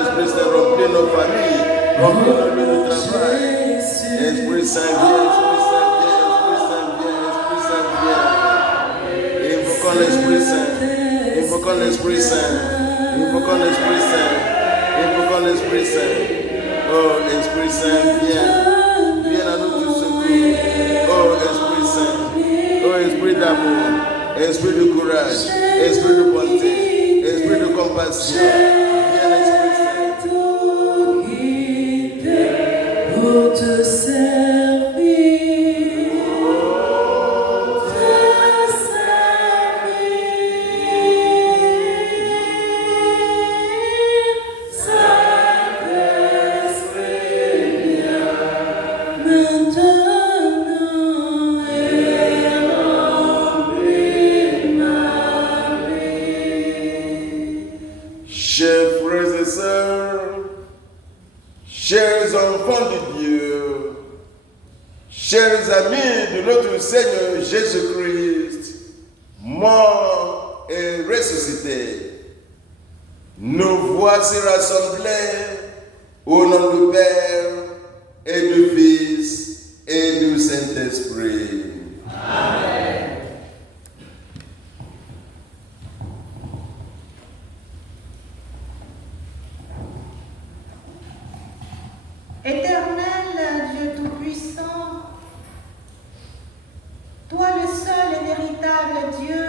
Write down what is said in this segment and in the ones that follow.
Esprit Saint, remplis nos familles, remplis nos lieux de travail. Esprit Saint, viens, Esprit Saint, viens, Esprit Saint, viens, Esprit Saint, viens. Invoquons l'Esprit Saint, invoquons l'Esprit Saint, invoquons l'Esprit Saint, invoquons l'Esprit Saint. Oh, Esprit Saint, viens, viens à nous du secours. Oh, Esprit Saint, oh, Esprit d'amour, Esprit de courage, Esprit de bonté, Esprit de compassion. Viens, Esprit Saint. Pour te servir, Saint-Esprit, viens maintenant et remplis ma vie. Chers frères et sœurs, chers enfants de Dieu, chers amis de notre Seigneur Jésus-Christ, mort et ressuscité, nous voici rassemblés au nom du Père et du Fils et du Saint-Esprit. Amen. Éternel Dieu Tout-Puissant, toi le seul et véritable Dieu,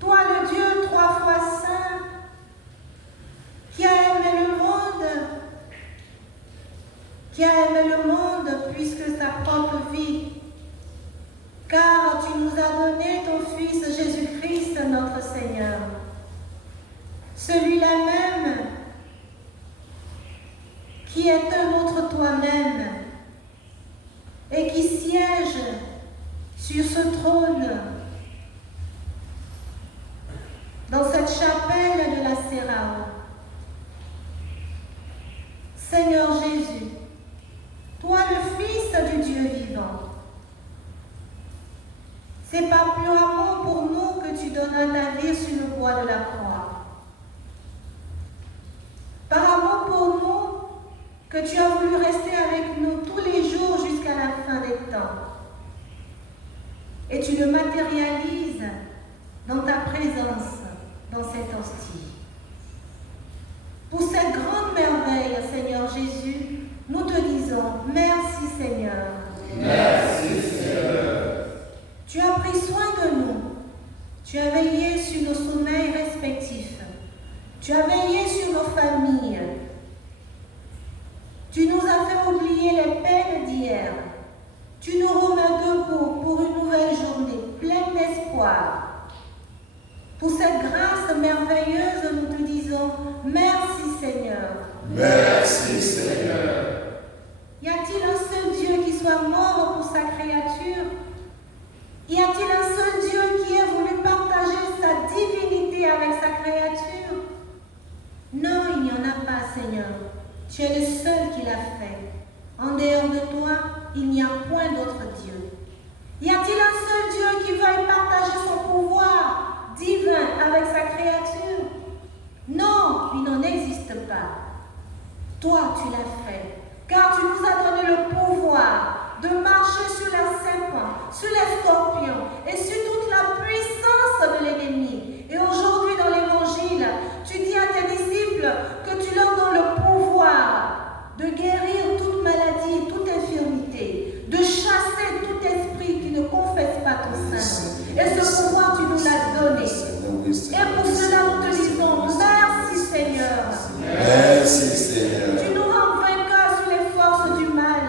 toi le Dieu trois fois saint, qui a aimé le monde puisque sa propre vie, car tu nous as donné ton Fils Jésus-Christ notre Seigneur, celui-là même qui est un autre toi-même et qui siège sur ce trône dans cette chapelle de la Sérao. Seigneur Jésus, toi le Fils du Dieu vivant, c'est par pur amour pour nous que tu donnes ta vie sur le bois de la croix. Par amour pour nous, que tu as voulu rester avec nous tous les jours jusqu'à la fin des temps. Et tu le matérialises dans ta présence, dans cette hostie. Pour cette grande merveille, Seigneur Jésus, nous te disons merci Seigneur. Merci Seigneur. Tu as pris soin de nous. Tu as veillé sur nos sommeils respectifs. Tu as veillé sur nos familles. Tu nous as fait oublier les peines d'hier. Tu nous remets debout pour une nouvelle journée pleine d'espoir. Pour cette grâce merveilleuse, nous te disons merci Seigneur. Merci Seigneur. Y a-t-il un seul Dieu qui soit mort pour sa créature? Y a-t-il un seul Dieu qui ait voulu partager sa divinité avec sa créature? Non, il n'y en a pas, Seigneur. Tu es le seul qui l'a fait. En dehors de toi, il n'y a point d'autre Dieu. Y a-t-il un seul Dieu qui veuille partager son pouvoir divin avec sa créature? Non, il n'en existe pas. Toi, tu l'as fait, car tu nous as donné le pouvoir de marcher sur la serpent, sur les scorpions et sur toute la puissance de l'ennemi. Et aujourd'hui, dans l'Évangile, tu dis à tes disciples que tu leur donnes le pouvoir de guérir toute maladie, toute infirmité, de chasser tout esprit qui ne confesse pas ton Saint-Nom. Et ce pouvoir, tu nous l'as donné. Et pour cela, nous te disons merci Seigneur. Merci Seigneur. Tu nous rends vainqueurs sur les forces du mal.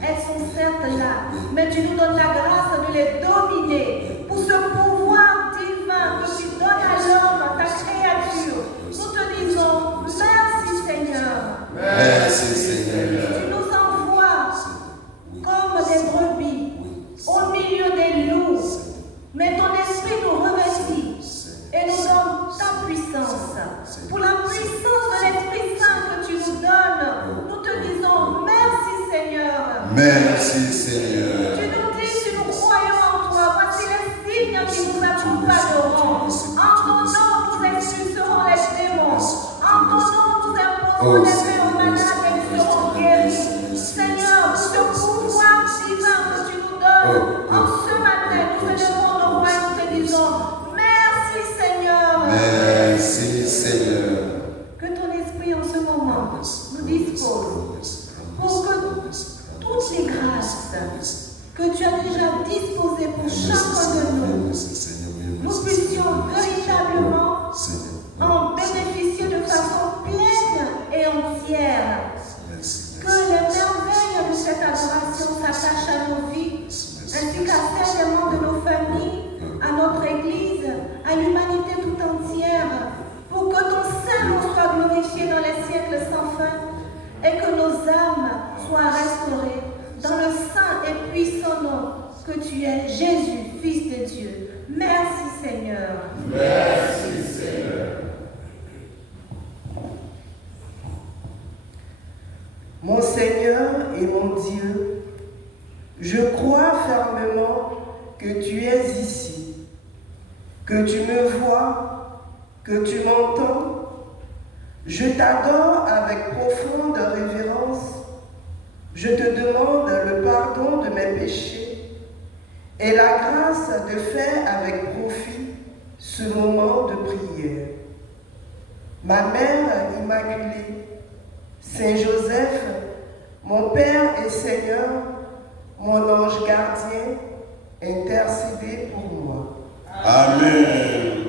Elles sont certes là, mais tu nous donnes la grâce de les dominer. Pour ce pouvoir divin que tu donnes à l'homme, à ta créature, nous te disons merci Seigneur. Merci Seigneur. Tu nous envoies comme des brebis au milieu des loups, mais ton esprit nous revêtit et nous donne ta puissance. Pour la puissance de l'Esprit Saint que tu nous donnes, nous te disons merci Seigneur. Merci Seigneur. Tu nous dis, si nous croyons en toi, voici les signes qui nous accompagneront. En ton nom, nous expulserons les démons. En ton nom, on les met aux malades et ils seront guéris. Seigneur, pour ce pouvoir divin que tu nous donnes, en ce matin, nous élevons nos voix et nous te disons, merci Seigneur. Merci Seigneur. Que ton esprit en ce moment nous dispose pour que toutes les grâces que tu as déjà disposées pour chacun de nous puissions véritablement en bénéficier de façon pleine et entière. Que les merveilles de cette adoration s'attachent à nos vies, ainsi qu'à celles des membres de nos familles, à notre Église, à l'humanité tout entière, pour que ton Saint-Nom soit glorifié dans les siècles sans fin et que nos âmes soient restaurées dans le saint et puissant nom que tu es, Jésus, Fils de Dieu. Merci Seigneur. Merci Seigneur. Mon Seigneur et mon Dieu, je crois fermement que tu es ici, que tu me vois, que tu m'entends. Je t'adore avec profonde révérence. Je te demande le pardon de mes péchés et la grâce de faire avec profit ce moment de prière. Ma Mère Immaculée, Saint Joseph, mon Père et Seigneur, mon ange gardien, intercédez pour moi. Amen.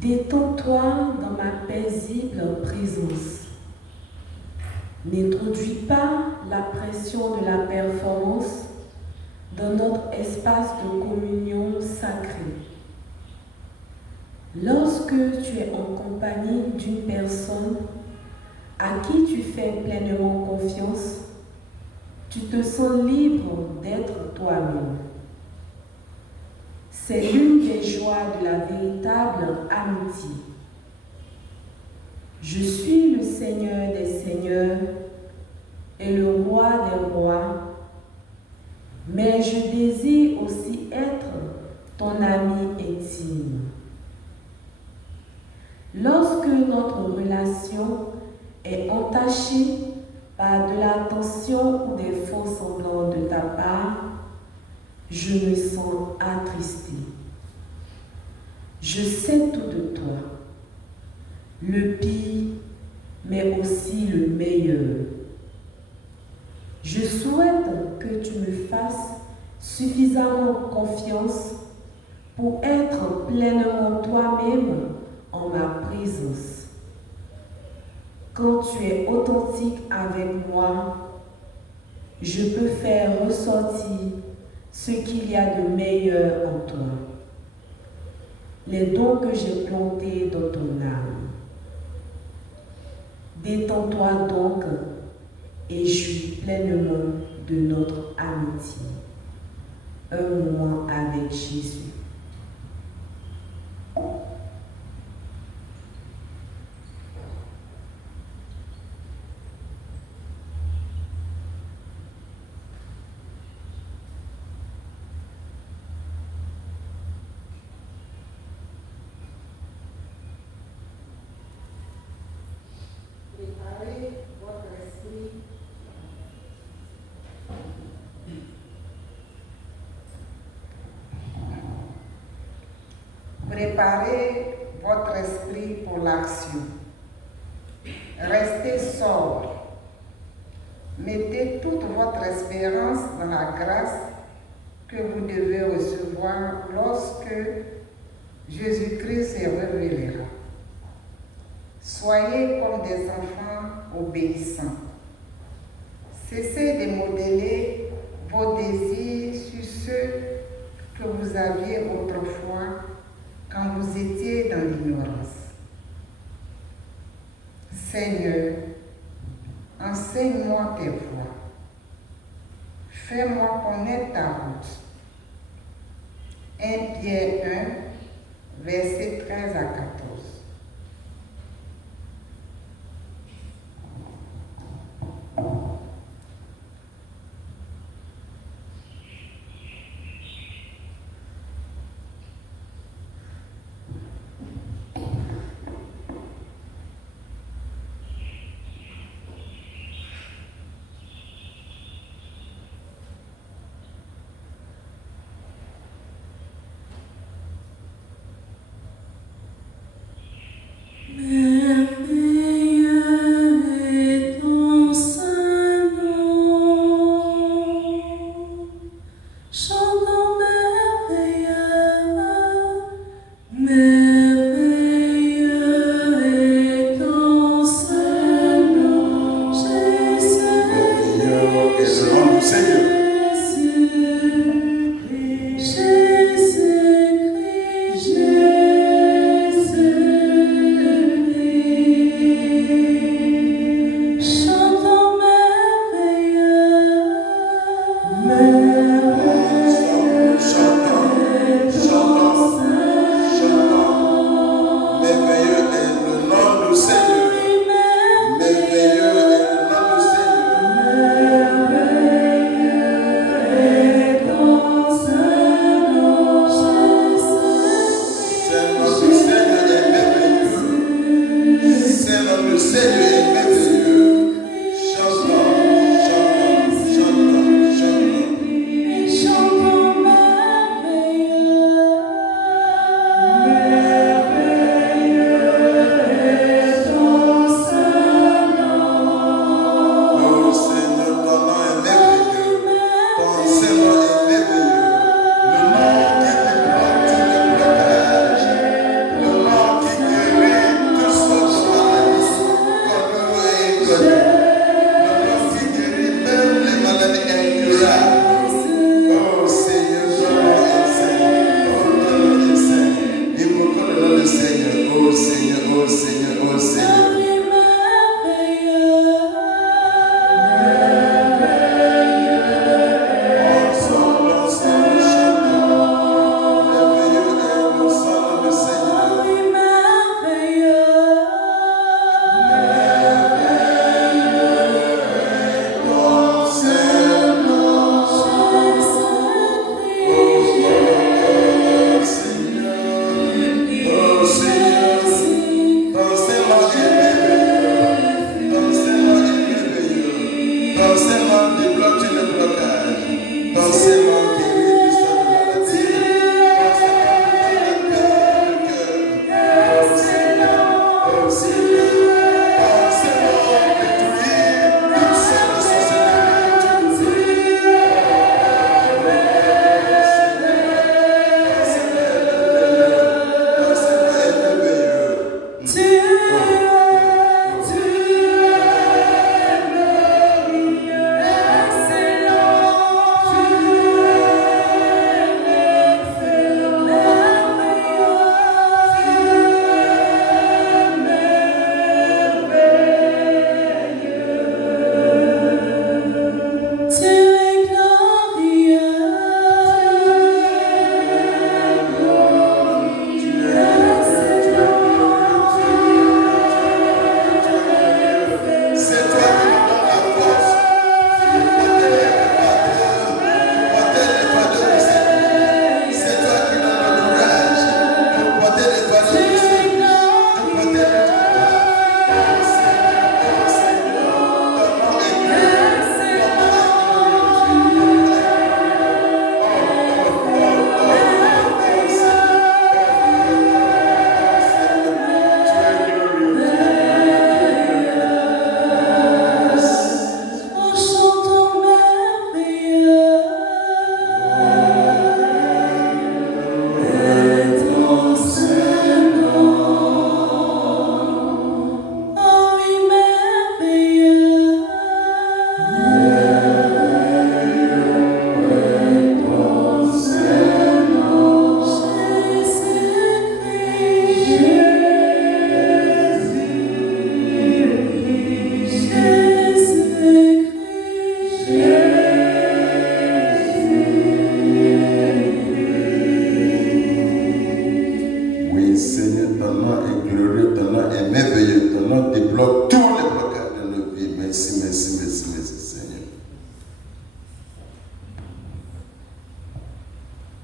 Détends-toi dans ma paisible présence. N'introduis pas la pression de la performance dans notre espace de communion sacrée. Lorsque tu es en compagnie d'une personne à qui tu fais pleinement confiance, tu te sens libre d'être toi-même. C'est l'une des joies de la véritable amitié. Je suis le Seigneur des Seigneurs et le Roi des Rois, mais je désire aussi être ton ami intime. Lorsque notre relation est entachée par de la tension ou des faux semblants de ta part, je me sens attristé. Je sais tout de toi, le pire, mais aussi le meilleur. Je souhaite que tu me fasses suffisamment confiance pour être pleinement toi-même en ma présence. Quand tu es authentique avec moi, je peux faire ressortir ce qu'il y a de meilleur en toi, les dons que j'ai plantés dans ton âme. Détends-toi donc et jouis pleinement de notre amitié. Un moment avec Jésus. Préparez votre esprit. Préparez votre esprit pour l'action. Restez sobre. Mettez toute votre espérance dans la grâce que vous devez recevoir lorsque Jésus-Christ se révélera. Soyez comme des enfants obéissants. Cessez de modeler vos désirs sur ceux que vous aviez autrefois quand vous étiez dans l'ignorance. Seigneur, enseigne-moi tes voies. Fais-moi connaître ta route. 1 Pierre 1, versets 13 à 14.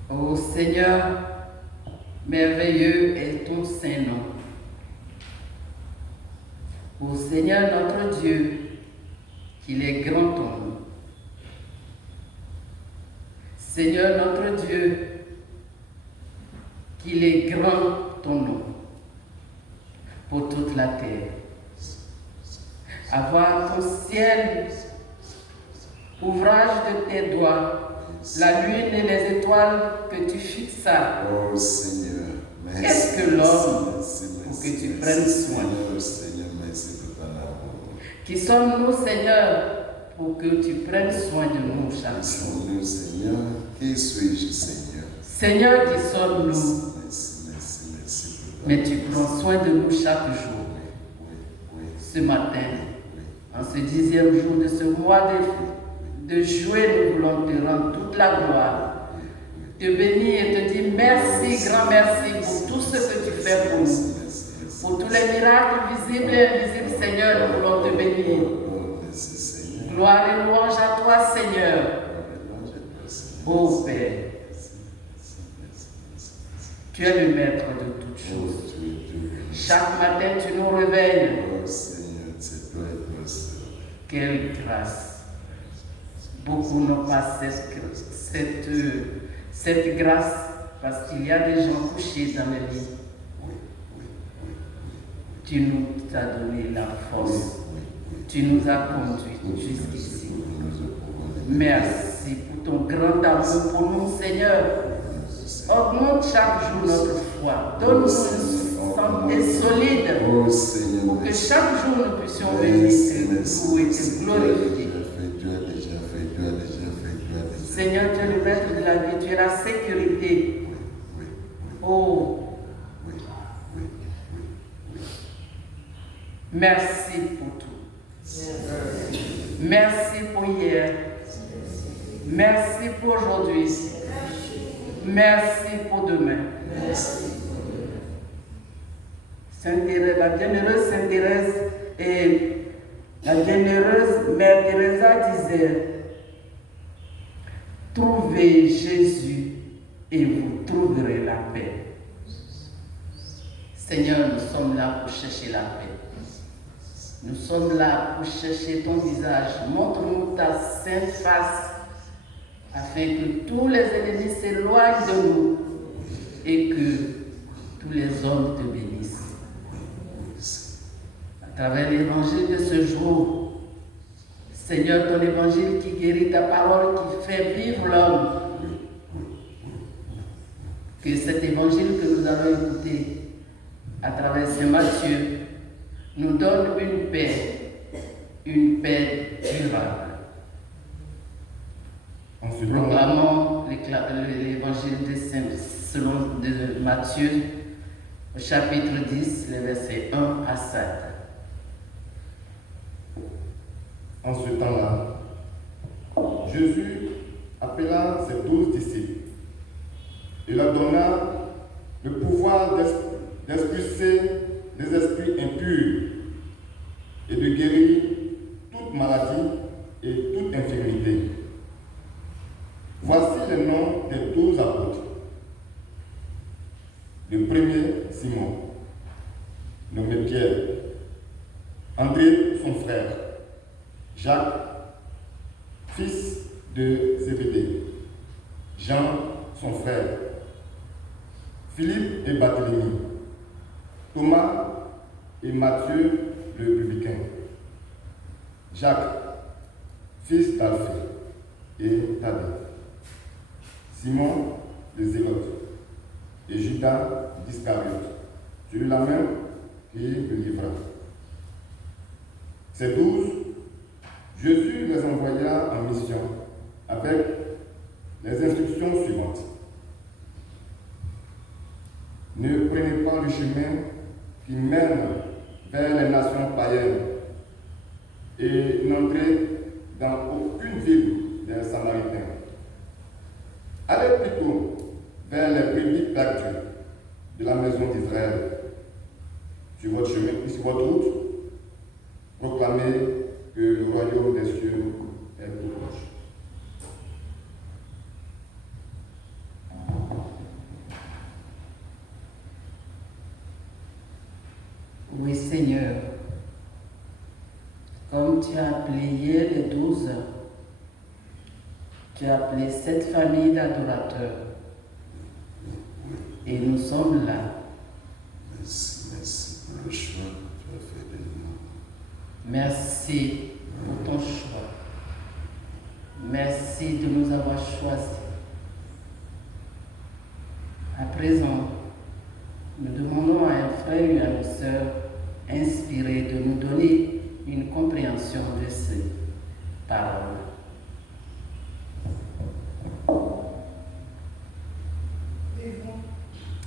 Ô Seigneur, merveilleux est ton saint nom. Ô Seigneur notre Dieu, qu'il est grand ton nom. Seigneur notre Dieu, qu'il est grand ton nom pour toute la terre. Avoir ton ciel, ouvrage de tes doigts, la lune et les étoiles que tu fixas. Oh Seigneur, merci. Qu'est-ce que l'homme Merci, pour que merci, tu merci, prennes soin? Seigneur, merci pour ton amour. Qui sommes-nous, Seigneur, pour que tu prennes soin de nous chaque Qui jour? sommes-nous, Seigneur? Qui suis-je, Seigneur? Seigneur, qui sommes-nous? Merci, merci, merci pour ton Mais tu prends soin de nous chaque jour. Oui, Ce matin, en ce 10e jour de ce mois de juillet, nous voulons te rendre toute la gloire, te bénir et te dire merci, grand merci pour tout ce que tu fais pour nous. Pour tous les miracles visibles et invisibles, Seigneur, nous voulons te bénir. Oh, merci, Seigneur. Gloire et louange à toi, Seigneur. Ô Père, tu es le maître de toutes choses. Chaque matin, tu nous réveilles. Oh Seigneur, c'est toi et toi seul. Quelle grâce. Beaucoup n'ont pas cette grâce parce qu'il y a des gens couchés dans le lit. Tu nous as donné la force. Tu nous as conduits jusqu'ici. Merci pour ton grand amour pour nous, Seigneur. Augmente chaque jour notre foi. Donne-nous une santé solide Oh Seigneur, pour que merci. chaque jour nous puissions venir te louer, te glorifier. Tu as déjà fait. Seigneur, tu es le maître de la vie, tu es la sécurité. Oh, merci pour tout. Merci pour hier. Merci pour aujourd'hui. Merci pour demain. Sainte Thérèse, la bienheureuse Sainte Thérèse et la bienheureuse Mère Teresa disait: trouvez Jésus et vous trouverez la paix. Seigneur, nous sommes là pour chercher la paix. Nous sommes là pour chercher ton visage. Montre-nous ta sainte face afin que tous les ennemis s'éloignent de nous et que tous les hommes te bénissent. À travers l'évangile de ce jour, Seigneur, ton évangile qui guérit, ta parole qui fait vivre l'homme, que cet évangile que nous allons écouter à travers Saint Matthieu nous donne une paix durable. Proclamons l'évangile selon de Matthieu, au chapitre 10, les versets 1 à 7. En ce temps-là, Jésus appela ses 12 disciples et leur donna le pouvoir d'expulser les esprits impurs et de guérir toute maladie et toute infirmité. Voici les noms des 12 apôtres. Le premier, Simon, nommé Pierre, André, son frère, Jacques, fils de Zébédée, Jean, son frère, Philippe et Barthélemy, Thomas et Matthieu le publicain, Jacques, fils d'Alphée et Thaddée, Simon le Zélote et Judas d'Iscariote, celui-là même qui le livra. Ces 12, Jésus les envoya en mission avec les instructions suivantes. Ne prenez pas le chemin qui mène vers les nations païennes et n'entrez dans aucune ville des Samaritains. Allez plutôt vers les brebis perdues de la maison d'Israël. Sur votre chemin, sur votre route, proclamez que le royaume des cieux est tout proche. Oui, Seigneur. Comme tu as appelé hier les 12, tu as appelé cette famille d'adorateurs. Et nous sommes là. Merci pour le choix que tu as fait de nous. Merci pour ton choix. Merci de nous avoir choisis. À présent, nous demandons à un frère et à une sœur inspirés de nous donner une compréhension de ces paroles.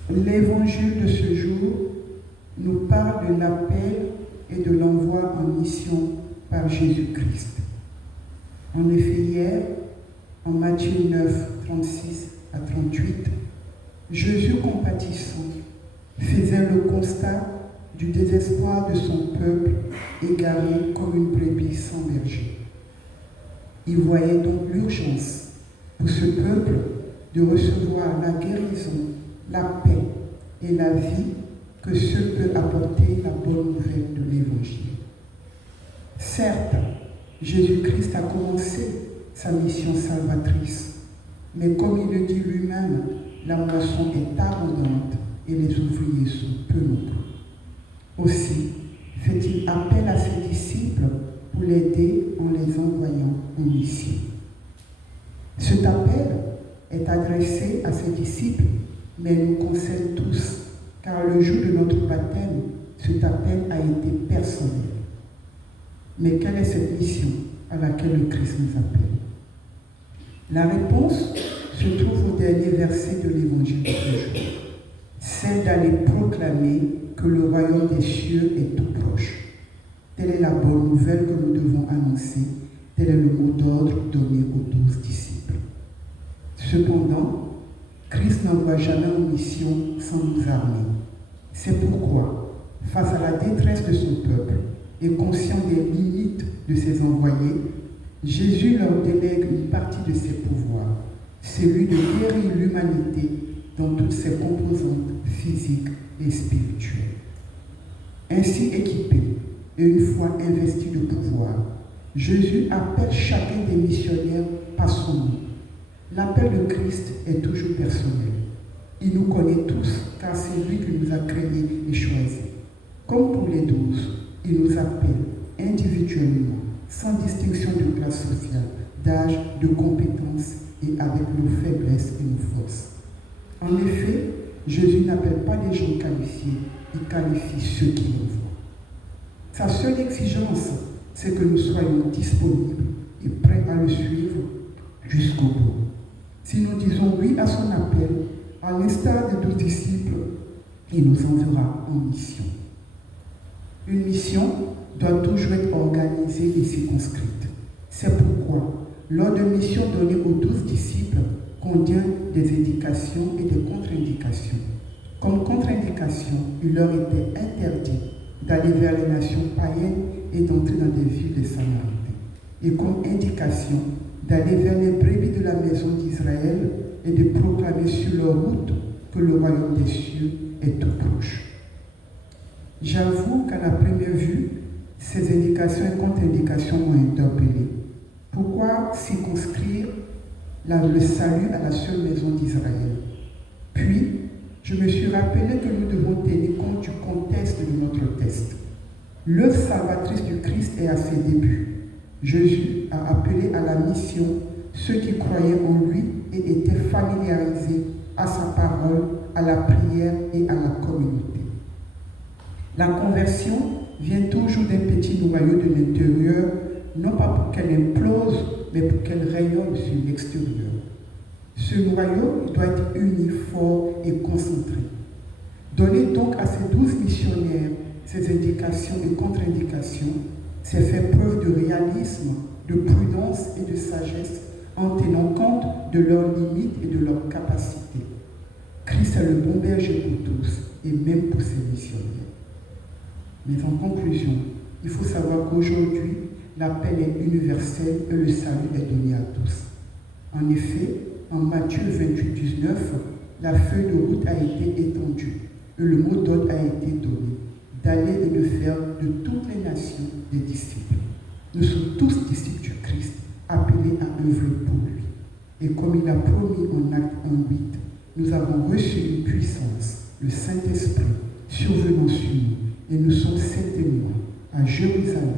L'évangile de ce jour nous parle de l'appel et de l'envoi en mission par Jésus-Christ. En effet, hier, en Matthieu 9, 36 à 38, Jésus compatissant faisait le constat du désespoir de son peuple égaré comme une brebis sans berger. Il voyait donc l'urgence pour ce peuple de recevoir la guérison, la paix et la vie que seul peut apporter la bonne nouvelle de l'Évangile. Certes, Jésus-Christ a commencé sa mission salvatrice, mais comme il le dit lui-même, la moisson est abondante et les ouvriers sont peu nombreux. Aussi, fait-il appel à ses disciples pour l'aider en les envoyant en mission. Cet appel est adressé à ses disciples, mais nous concerne tous, car le jour de notre baptême, cet appel a été personnel. Mais quelle est cette mission à laquelle le Christ nous appelle? La réponse se trouve au dernier verset de l'Évangile de ce jour, celle d'aller proclamer que le royaume des cieux est tout proche. Telle est la bonne nouvelle que nous devons annoncer, tel est le mot d'ordre donné aux 12 disciples. Cependant, Christ n'envoie jamais en mission sans nous armer. C'est pourquoi, face à la détresse de son peuple et conscient des limites de ses envoyés, Jésus leur délègue une partie de ses pouvoirs, celui de guérir l'humanité dans toutes ses composantes physiques et spirituelles. Ainsi équipé et une fois investi de pouvoir, Jésus appelle chacun des missionnaires par son nom. L'appel de Christ est toujours personnel. Il nous connaît tous car c'est lui qui nous a créés et choisis. Comme pour les 12, il nous appelle individuellement, sans distinction de classe sociale, d'âge, de compétences et avec nos faiblesses et nos forces. En effet, Jésus n'appelle pas des gens qualifiés, il qualifie ceux qui l'envoient. Sa seule exigence, c'est que nous soyons disponibles et prêts à le suivre jusqu'au bout. Si nous disons oui à son appel, à l'instar des 12 disciples, il nous enverra en mission. Une mission doit toujours être organisée et circonscrite. C'est pourquoi l'ordre de mission donné aux 12 disciples contient des indications et des contre-indications. Comme contre-indication, il leur était interdit d'aller vers les nations païennes et d'entrer dans des villes des Samaritains. Et comme indication, d'aller vers les brebis de la maison d'Israël et de proclamer sur leur route que le royaume des cieux est tout proche. J'avoue qu'à la première vue, ces indications et contre-indications m'ont interpellé. Pourquoi circonscrire le salut à la seule maison d'Israël? Puis, je me suis rappelé que nous devons tenir compte du contexte de notre texte. L'œuvre salvatrice du Christ est à ses débuts. Jésus a appelé à la mission ceux qui croyaient en lui et étaient familiarisés à sa parole, à la prière et à la communauté. La conversion vient toujours d'un petit noyau de l'intérieur, non pas pour qu'elle implose, mais pour qu'elle rayonne sur l'extérieur. Ce noyau doit être uni, fort et concentré. Donner donc à ces 12 missionnaires ces indications et contre-indications, c'est faire preuve de réalisme, de prudence et de sagesse en tenant compte de leurs limites et de leurs capacités. Christ est le bon berger pour tous et même pour ses missionnaires. Mais en conclusion, il faut savoir qu'aujourd'hui, l'appel est universel et le salut est donné à tous. En effet, en Matthieu 28, 19, la feuille de route a été étendue et le mot d'ordre a été donné. d'aller et de faire de toutes les nations des disciples. Nous sommes tous disciples du Christ, appelés à œuvrer pour lui. Et comme il a promis en Acte 1:8, nous avons reçu une puissance, le Saint-Esprit, survenant sur nous, et nous sommes ses témoins à Jérusalem,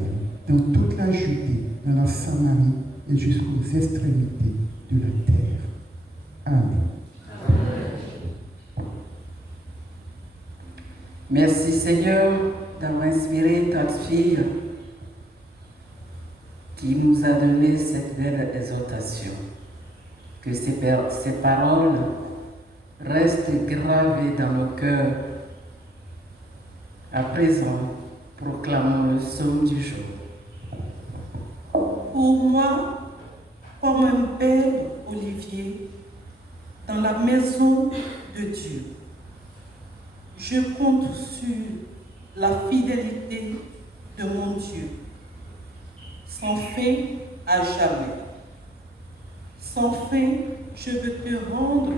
dans toute la Judée, dans la Samarie et jusqu'aux extrémités de la terre. Amen. Merci Seigneur d'avoir inspiré ta fille qui nous a donné cette belle exhortation. Que ces paroles restent gravées dans nos cœurs. À présent, proclamons le psaume du jour. Pour moi, comme un bel olivier dans la maison de Dieu, je compte sur la fidélité de mon Dieu, sans fin à jamais. Sans fin, je veux te rendre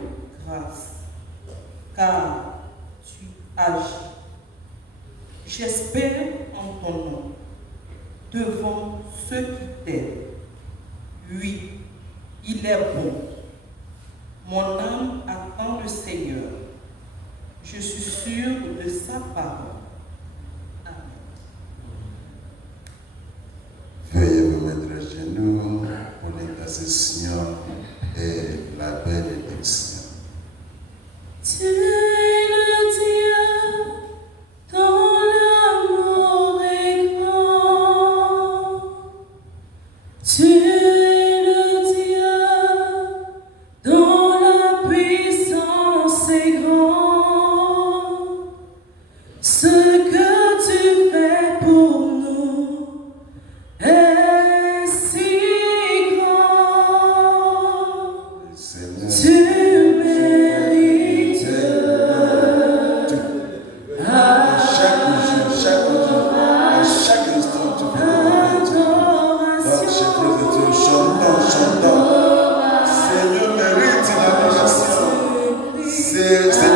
grâce, car tu agis. J'espère en ton nom, devant ceux qui t'aiment. Oui, il est bon. Mon âme attend le Seigneur. Je suis sûre de sa parole. Amen. Veuillez vous mettre à genoux pour l'intercession et la bénédiction. Tu es le Dieu dont l'amour est grand. Tu es le Dieu dont la puissance est grande. Ce que tu fais pour nous est si grand. Tu Jésus,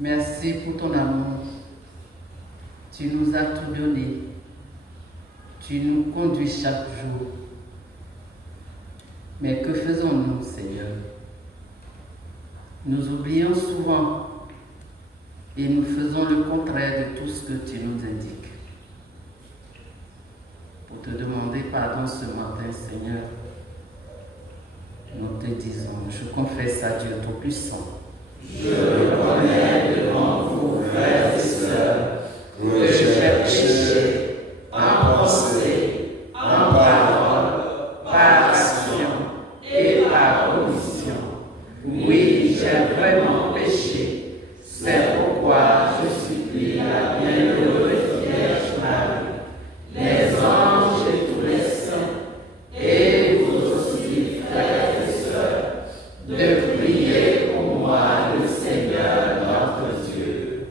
Merci pour ton amour. Tu nous as tout donné. Tu nous conduis chaque jour. Mais que faisons-nous, Seigneur? Nous oublions souvent et nous faisons le contraire de tout ce que tu nous indiques. Pour te demander pardon ce matin, Seigneur, nous te disons, je confesse à Dieu Tout-Puissant. Je reconnais devant vous, frères et sœurs, que j'ai péché en pensée, en parole, par action et par omission. Oui, j'ai vraiment péché. C'est pourquoi je supplie la bienheureuse Vierge Marie, les anges et tous les saints, et vous aussi, frères et sœurs, de prier pour moi, le Seigneur notre Dieu.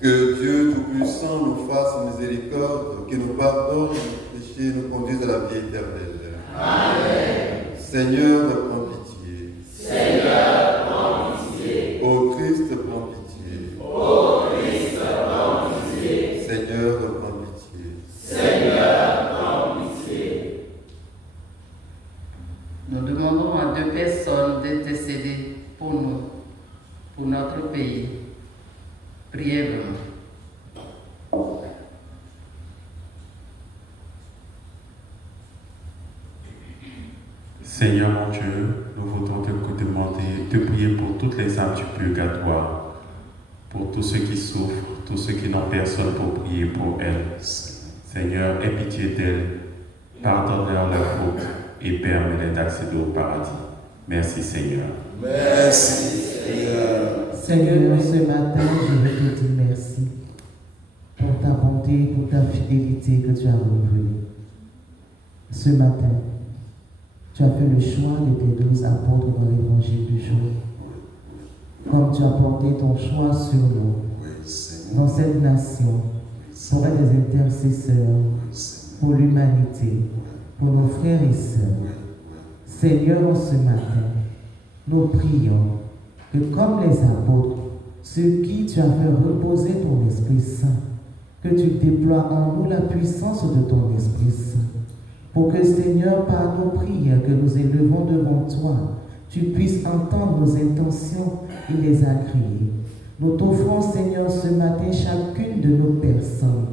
Que Dieu Tout-Puissant nous fasse miséricorde, qu'il nous pardonne nos péchés et nous conduise à la vie éternelle. Amen. Seigneur, prends pitié. Seigneur, prends pitié. Ô Christ, prends pitié. Ô Christ, prends pitié. Seigneur, prends pitié. Seigneur, prends pitié. Nous demandons à 2 personnes d'intercéder pour nous, pour notre pays. Brièvement. Seigneur mon Dieu, nous voudrons te demander de prier pour toutes les âmes du purgatoire, pour tous ceux qui souffrent, tous ceux qui n'ont personne pour prier pour elles. Seigneur, aie pitié d'elles, pardonne-leur leurs fautes et permets-les d'accéder au paradis. Merci Seigneur. Merci Seigneur. Seigneur, ce matin, je veux te dire merci pour ta bonté, pour ta fidélité que tu as renouvelée. Ce matin, tu as fait le choix de tes 12 apôtres dans l'évangile du jour. Comme tu as porté ton choix sur nous, dans cette nation, pour être des intercesseurs, pour l'humanité, pour nos frères et sœurs. Seigneur, ce matin, nous prions que comme les apôtres, ceux qui tu as fait reposer ton Esprit Saint, que tu déploies en nous la puissance de ton Esprit Saint, pour que Seigneur, par nos prières que nous élevons devant toi, tu puisses entendre nos intentions et les agréer. Nous t'offrons, Seigneur, ce matin chacune de nos personnes,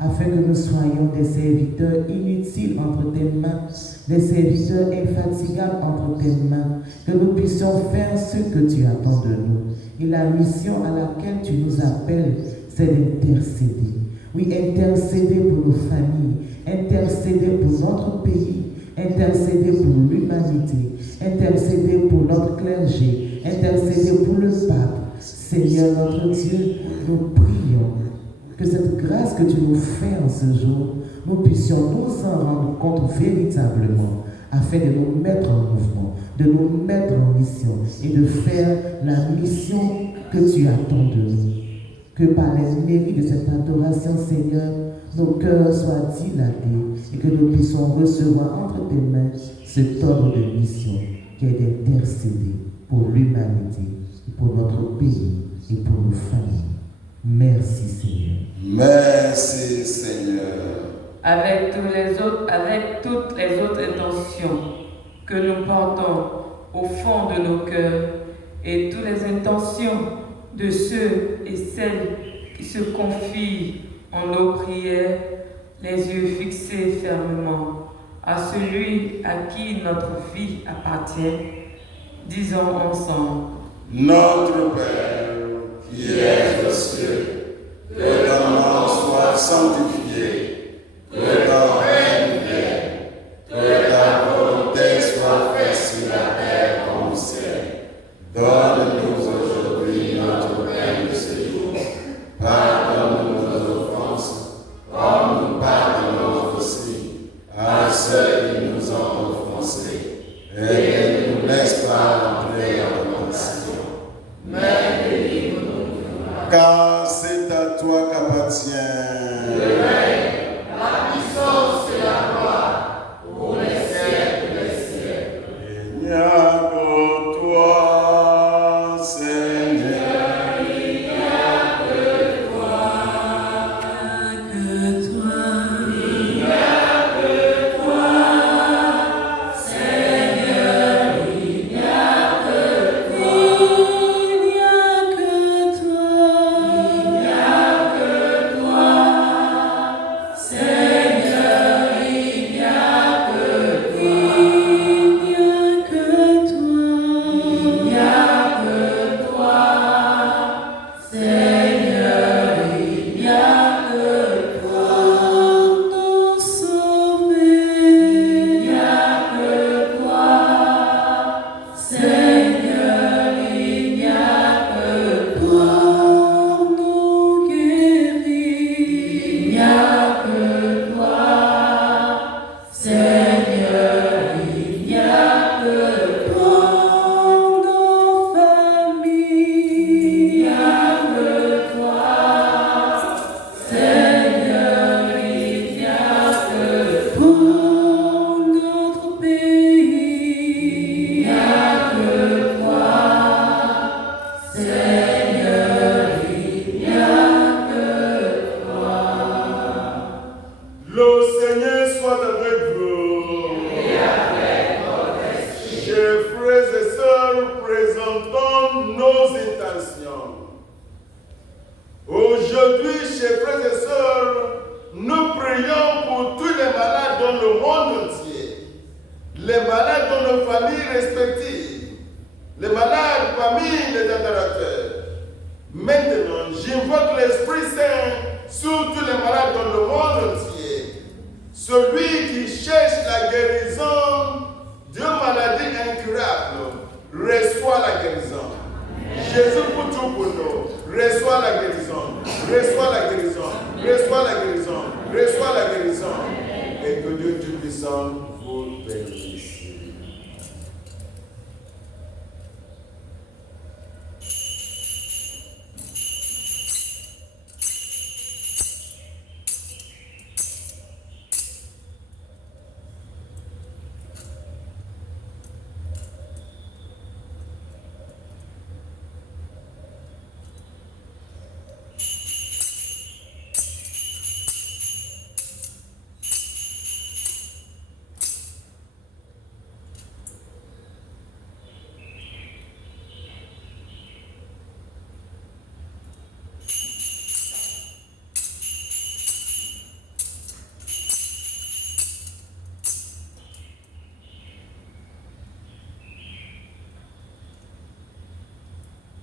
afin que nous soyons des serviteurs inutiles entre tes mains, des serviteurs infatigables entre tes mains, que nous puissions faire ce que tu attends de nous. Et la mission à laquelle tu nous appelles, c'est d'intercéder. Oui, intercéder pour nos familles, intercéder pour notre pays, intercéder pour l'humanité, intercéder pour notre clergé, intercéder pour le pape. Seigneur notre Dieu, nous prions que cette grâce que tu nous fais en ce jour, nous puissions nous en rendre compte véritablement, afin de nous mettre en mouvement, de nous mettre en mission et de faire la mission que tu attends de nous. Que par les mérites de cette adoration, Seigneur, nos cœurs soient dilatés et que nous puissions recevoir entre tes mains cet ordre de mission qui est d'intercéder pour l'humanité, pour notre pays et pour nos familles. Merci Seigneur. Merci Seigneur. Avec toutes les autres intentions que nous portons au fond de nos cœurs et toutes les intentions de ceux et celles qui se confient en nos prières, les yeux fixés fermement à celui à qui notre vie appartient, disons ensemble: Notre Père, qui es aux cieux, que ton nom soit sanctifié, que ton règne vienne, que ta volonté soit faite sur la terre comme au ciel. Donne-nous aujourd'hui notre pain de ce jour. Pardonne-nous nos offenses, comme nous pardonnons aussi à ceux qui nous ont offensés. Et ne nous laisse pas entrer en tentation, mais délivre-nous du mal. Car c'est à toi qu'appartient le règne, la puissance et la gloire pour les siècles des siècles. Il n'y a que toi, Seigneur. Il n'y a Aujourd'hui, chers frères et sœurs, nous prions pour tous les malades dans le monde entier, les malades dans nos familles respectives, les malades parmi les adorateurs. Maintenant, j'invoque l'Esprit Saint sur tous les malades dans le monde entier. Celui qui cherche la guérison d'une maladie incurable, reçoit la guérison. Jésus pour tout pour nous, reçoit la guérison, reçoit la guérison, reçoit la guérison, reçoit la guérison. Et que Dieu Tout-Puissant vous bénisse.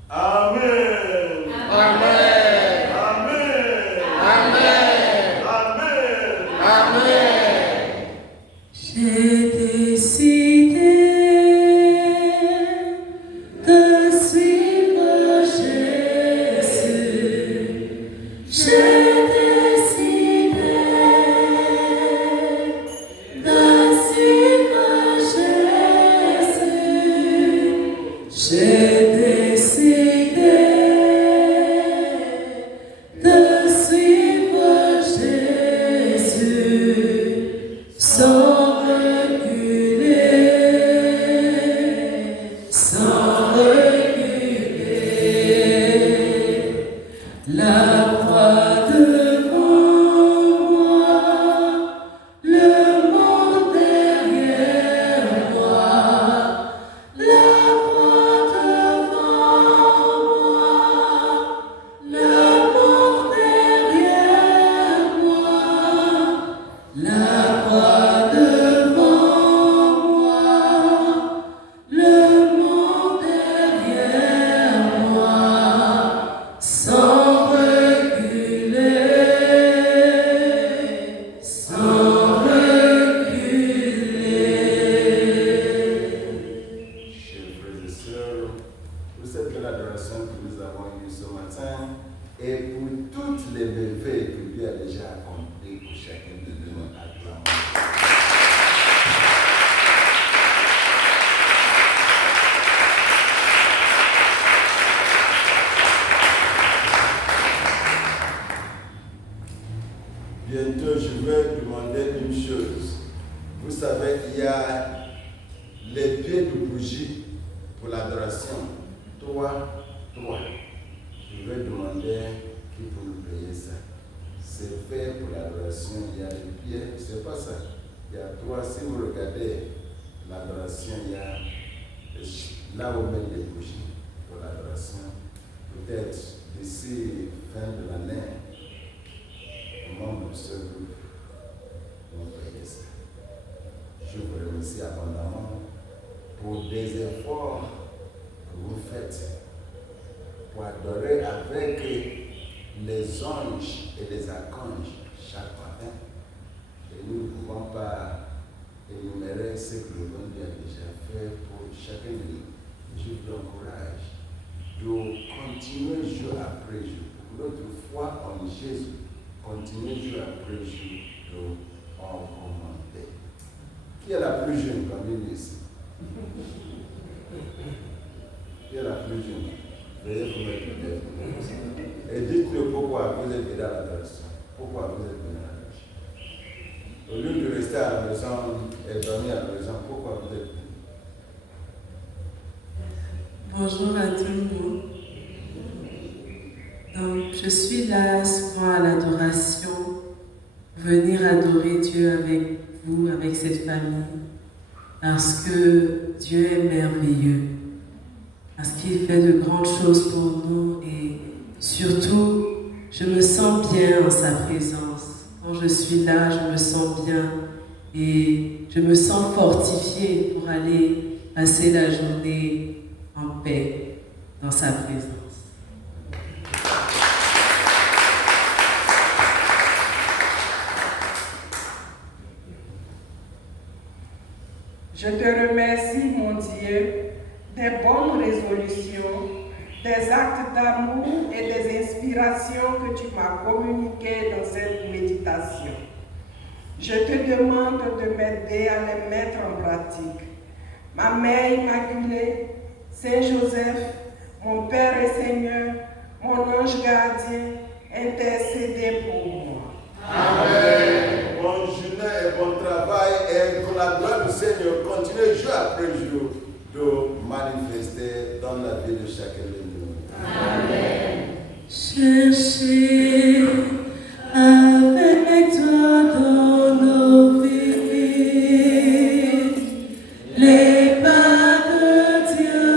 Amen. Amen. Amen. Amen. Amen. Amen. J'ai décidé de suivre Jésus. J'ai décidé de suivre Jésus. J'ai décidé de suivre Jésus sans reculer, sans reculer. La croix devant moi, le monde derrière moi. La croix devant moi, le monde derrière moi. La croix devant moi, le monde derrière moi. Sans reculer, sans reculer. Chers frères et sœurs, pour cette belle adoration que nous avons eue ce matin et pour toutes les merveilles que Dieu a déjà accomplies pour chacun de nous, acclamons. Bientôt, je vais demander une chose. Vous savez qu'il y a les pieds de bougie pour l'adoration. 3. Je vais demander qui peut nous payer ça. C'est fait pour l'adoration. Il y a les pieds, c'est pas ça. Il y a 3. Si vous regardez l'adoration, il y a là où on met les bougies pour l'adoration. Peut-être d'ici fin de l'année, les membres de ce groupe vont payer ça. Je vous remercie abondamment pour des efforts que vous faites pour adorer avec les anges et les archanges chaque matin. Et nous ne pouvons pas énumérer ce que le bon Dieu a déjà fait pour chacun de nous. Je vous encourage de continuer jour après jour. Notre foi en Jésus, continuer jour après jour de augmenter. Qui est la plus jeune parmi nous ici? Qui est la plus jeune? Veuillez vous mettre le défi. Et dites-nous pourquoi vous êtes venu à l'adoration. Pourquoi vous êtes venu à l'adoration? Au lieu de rester à la maison et dormir à la maison, pourquoi vous êtes venu? Bonjour à tout le monde. Donc, je suis là souvent à l'adoration, venir adorer Dieu avec vous, avec cette famille, parce que Dieu est merveilleux, parce qu'il fait de grandes choses pour nous et surtout, Je me sens bien en sa présence. Quand je suis là, je me sens bien et je me sens fortifiée pour aller passer la journée en paix dans sa présence. Je te remercie, mon Dieu, des bonnes résolutions, des actes d'amour et des inspirations que tu m'as communiquées dans cette méditation. Je te demande de m'aider à les mettre en pratique. Ma Mère Immaculée, Saint Joseph, mon Père et Seigneur, mon ange gardien, intercédez pour moi. Amen. Bon journée et bon travail et que la gloire du Seigneur continue jour après jour de manifester dans la vie de chacun de nous. Amen. Cherchez avec toi dans nos vies les pas de Dieu,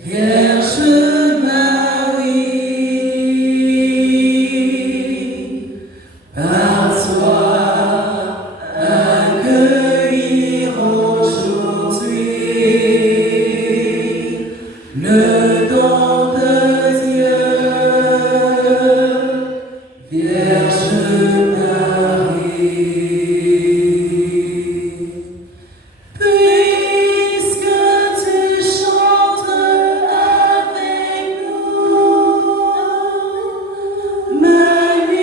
Vierge Marie, par toi accueillir aujourd'hui le don de Dieu, Vierge Marie. Puisque tu chantes avec nous, Magnificat,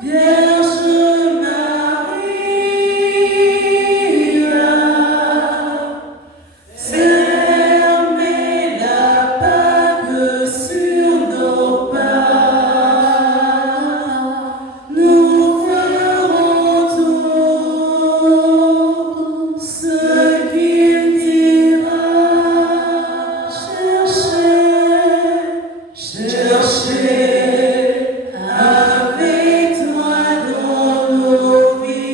Vierge Marie, fermez la bague sur nos pas, nous ferons tout ce qu'il dira. Cherchez avec toi dans nos vies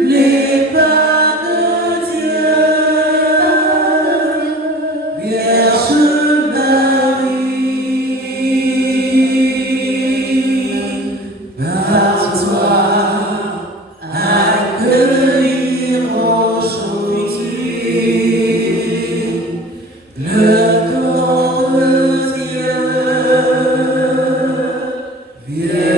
les pas de Dieu, Vierge Marie, par toi accueillir aujourd'hui le don de Dieu, Vierge